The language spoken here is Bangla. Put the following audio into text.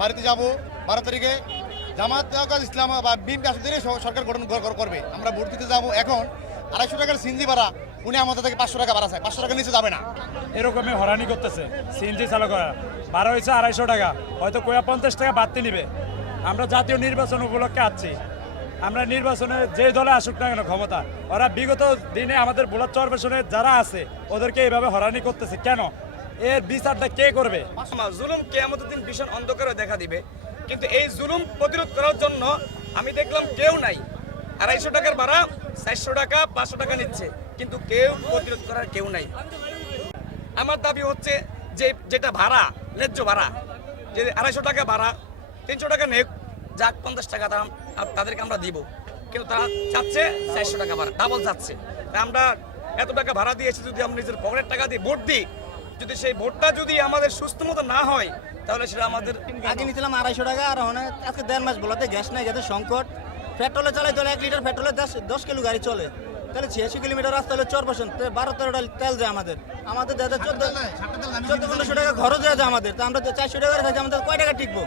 বাড়িতে যাব 12 তারিখে জামাত ইসলাম বা বিএনপি আসলে সরকার গঠন করবে। আমরা ভোট দিতে যাব। এখন 250 টাকার সিএনজি ভাড়া উনি আমাদের থেকে 500 টাকা ভাড়া চায়, 500 টাকা নিচে যাবে না। এরকমই হরানি করতেছে সিএনজি চালকরা। ভাড়া হয়েছে 250 টাকা, হয়তো 50 টাকা বাড়তি নিবে। আমরা জাতীয় নির্বাচন উপলক্ষে আছি, আমরা নির্বাচনে যে দলে আসুক না কেন ক্ষমতা, ওরা বিগত দিনে আমাদের বুলার চরবেশনে যারা আছে ওদেরকে এইভাবে হরানি করতেছে কেন? এর বিচারটা কে করবে? জুলুম কিয়ামতের দিন ভীষণ অন্ধকারে দেখা দিবে, কিন্তু এই জুলুম প্রতিরোধ করার জন্য আমি দেখলাম কেউ নাই। 250 টাকার ভাড়া 400 টাকা 500 টাকা নিচ্ছে, কিন্তু কেউ প্রতিরোধ করার কেউ নাই। আমার দাবি হচ্ছে যে যেটা ভাড়া ন্যায্য ভাড়া, যে 250 টাকা ভাড়া 300 টাকা নেক, যাক 50 টাকা তাদেরকে আমরা দিব, কিন্তু তারা চাচ্ছে 400 টাকা ভাড়া, ডাবল যাচ্ছে। তাই আমরা এত টাকা ভাড়া দিয়েছি, যদি আমরা নিজের পকেটের টাকা দিয়ে ভোট দিই, যদি সেই ভোটটা যদি আমাদের সুস্থ মতো না হয়, তাহলে সেটা আমাদের আগে নিয়েছিলাম 250 টাকা, আর আজকে 1.5 মাস বলাতে গ্যাস নাই, গ্যাসের সংকট। পেট্রোলে চালাই চলে 1 লিটার পেট্রোলে 10 কিলো গাড়ি চলে, তাহলে 86 কিলোমিটার রাস্তা হলে 4% 12-13 তেল যায় আমাদের 1400 টাকা খরচ হয়ে যায় আমাদের। তো আমরা 400 টাকা থাকি, আমাদের কয় টাকা টিকবো?